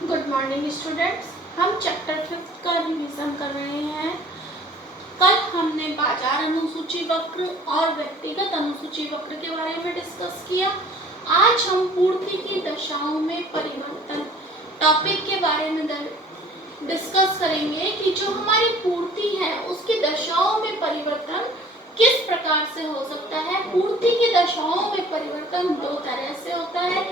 Good morning students. हम chapter 5 का revision कर रहे हैं। कल हमने बाजार अनुसूची वक्र और व्यक्तिगत अनुसूची वक्र के बारे में डिस्कस किया। आज हम पूर्ति की दशाओं में परिवर्तन टॉपिक के बारे में डिस्कस करेंगे कि जो हमारी पूर्ति है उसकी दशाओं में परिवर्तन किस प्रकार से हो सकता है। पूर्ति की दशाओं में परिवर्तन दो तरह से होता है,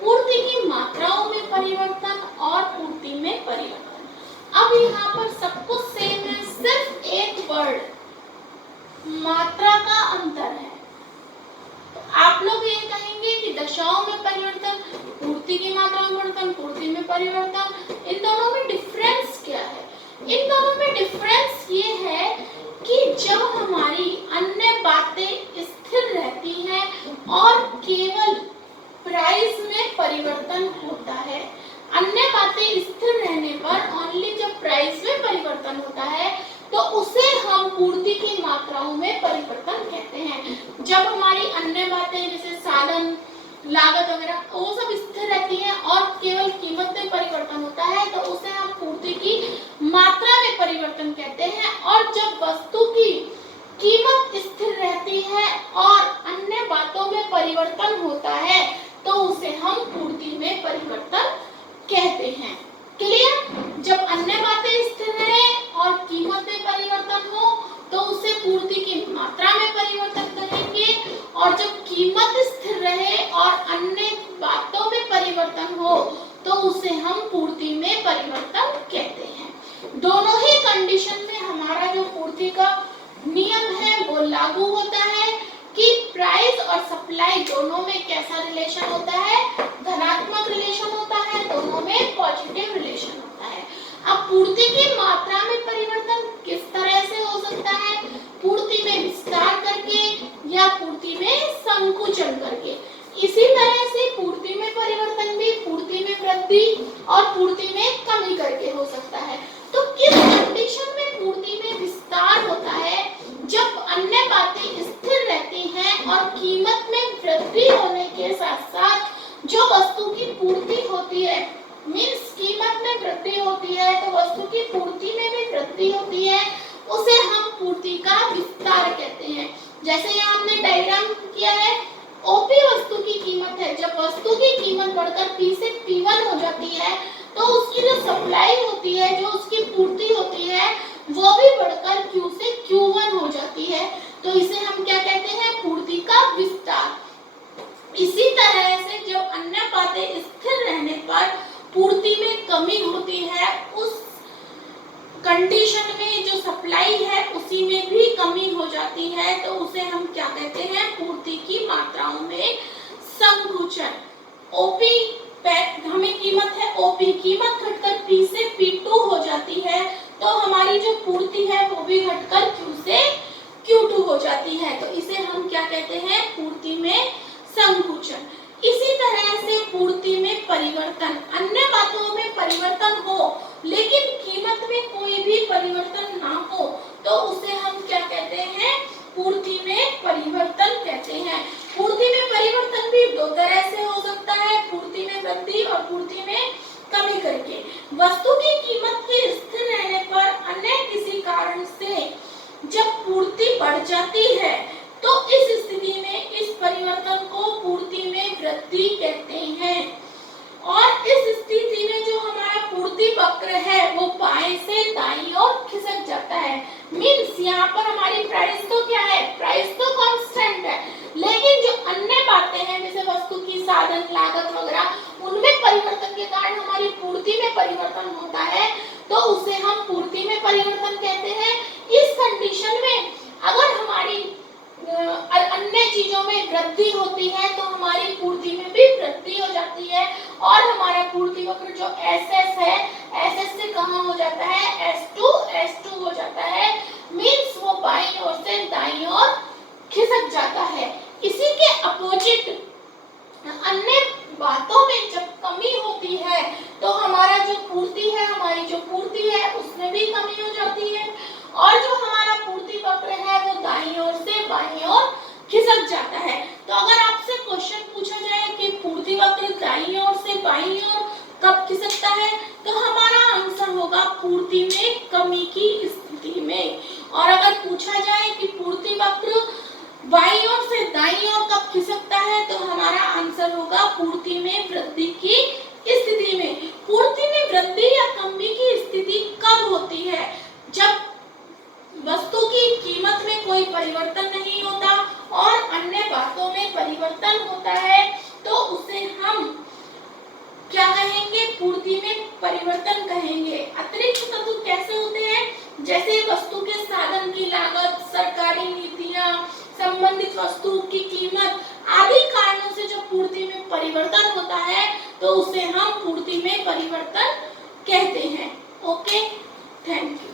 पूर्ति की मात्राओं में परिवर्तन और पूर्ति में परिवर्तन। अब यहाँ पर सब कुछ सेम है, सिर्फ एक वर्ड मात्रा का अंतर है। तो आप लोग ये कहेंगे कि दशाओं में परिवर्तन, पूर्ति की मात्रा में परिवर्तन, पूर्ति में परिवर्तन, इन दोनों में डिफरेंस क्या है? इन दोनों में डिफरेंस ये है कि जब हमारी अन्य बातें स्थिर रहती हैं और केवल प्राइस में परिवर्तन होता है। अन्य बातें स्थिर रहने पर ओनली जब प्राइस में परिवर्तन होता है तो उसे हम पूर्ति की मात्राओं में परिवर्तन कहते हैं। जब हमारी अन्य बातें जैसे साधन, लागत वगैरह वो सब स्थिर रहती हैं और केवल कीमत में परिवर्तन होता है तो उसे हम पूर्ति की मात्रा में परिवर्तन कहते हैं। और जब वस्तु की कीमत स्थिर रहती है और अन्य बातों में परिवर्तन होता है तो उसे हम पूर्ति में परिवर्तन कहते हैं। क्लियर? जब अन्य बातें स्थिर रहें और कीमत में परिवर्तन हो तो उसे पूर्ति की मात्रा में परिवर्तन कहेंगे, और जब कीमत स्थिर रहे और अन्य बातों में परिवर्तन हो तो उसे हम पूर्ति में परिवर्तन कहते हैं। दोनों ही कंडीशन में हमारा जो पूर्ति का नियम है वो लागू होता है कि प्राइस और सप्लाई दोनों में कैसा रिलेशन होता है, धनात्मक रिलेशन होता है, दोनों में पॉजिटिव रिलेशन होता है। अब पूर्ति की मात्रा में परिवर्तन किस तरह से हो सकता है? पूर्ति में विस्तार करके या पूर्ति में संकुचन करके। इसी तरह से पूर्ति में परिवर्तन भी पूर्ति में वृद्धि और पूर्ति में कमी करके हो सकता है। तो किस कंडीशन में पूर्ति में विस्तार होता है? जब अन्य बातें स्थिर रहती हैं और कीमत में वृद्धि होने के साथ साथ जो वस्तु की पूर्ति होती है, मीन्स कीमत में वृद्धि होती है तो वस्तु की पूर्ति में भी वृद्धि होती है, उसे हम पूर्ति का विस्तार कहते हैं। जैसे यहाँ हमने डायग्राम किया है, ओपी वस्तु की कीमत है। जब वस्तु की कीमत बढ़कर पी से P1 हो जाती है तो उसकी जो सप्लाई होती है, जो उसकी पूर्ति होती है, वो भी बढ़कर Q से Q1 हो जाती है। तो इसे हम क्या कहते हैं? पूर्ति का विस्तार। इसी तरह से जब अन्य बातें स्थिर रहने पर पूर्ति में कमी होती है, उस कंडीशन में जो सप्लाई है उसी में भी कमी हो जाती है तो उसे हम क्या कहते हैं? पूर्ति की मात्राओं में संकुचन। ओपी हमें कीमत है ओपी, कीमत घटकर P से P2 हो जाती है तो हमारी जो पूर्ति है वो भी घटकर Q से Q2 हो जाती है। तो इसे हम क्या कहते हैं? पूर्ति में संकुचन। इसी तरह से पूर्ति में परिवर्तन, अन्य बातों में परिवर्तन हो लेकिन कीमत में कोई भी परिवर्तन ना हो तो उसे हम क्या कहते हैं? पूर्ति में परिवर्तन कहते हैं। पूर्ति में परिवर्तन भी दो तरह से हो सकता है, पूर्ति में वृद्धि और पूर्ति में कमी करके। वस्तु की कीमत के स्थिर रहने पर अन्य किसी कारण से जब पूर्ति बढ़ जाती है तो इस स्थिति में इस परिवर्तन को पूर्ति में वृद्धि कहते हैं। और इस स्थिति में जो हमारा पूर्ति वक्र है वो बाएं से दाईं ओर खिसक जाता है। मीन्स यहाँ पर हमारी प्राइस तो क्या है? प्राइस तो कांस्टेंट है, लेकिन जो अन्य बातें हैं जैसे वस्तु की साधन, लागत वगैरह, उनमें परिवर्तन के कारण हमारी पूर्ति में परिवर्तन होता है तो उसे हम पूर्ति में परिवर्तन कहते हैं। इस कंडीशन में अगर हमारी अन्य चीजों में वृद्धि होती है तो हमारी पूर्ति में भी वृद्धि हो जाती है और हमारा पूर्ति वक्र जो SS है, SS से कहाँ हो जाता है? S2 हो जाता है। मीन्स वो बाईं ओर से दाईं ओर खिसक जाता है। इसी के अपोजिट अन्य बातों में जब कमी होती है तो हमारा जो पूर्ति है, हमारी जो पूर्ति है उसमें भी कमी हो जाती है और जो हमारा पूर्ति वक्र है वो दाईं ओर से बाईं ओर खिसक जाता है। तो अगर आपसे क्वेश्चन पूछा जाए कि पूर्ति वक्र दाईं ओर से बाईं ओर कब खिसकता है? तो हमारा आंसर होगा पूर्ति में कमी की स्थिति में। और अगर पूछा जाए कि पूर्ति वक्र बाईं ओर से दाईं ओर कब खिसकता है, तो हमारा आंसर होगा पूर्ति में वृद्धि की स्थिति में। पूर्ति में वृद्धि या कमी की स्थिति कब होती है? जब वस्तु की कीमत में कोई परिवर्तन नहीं होता और अन्य बातों में परिवर्तन होता है, तो उसे हम क्या कहेंगे? पूर्ति में परिवर्तन कहेंगे। अतिरिक्त तत्व कैसे होते हैं? जैसे वस्तु के साधन की लागत, सरकारी नीतियां, संबंधित वस्तु की कीमत आदि कारणों से जब पूर्ति में परिवर्तन होता है, तो उसे हम पूर्ति में परिवर्तन कहते हैं। Okay, thank you.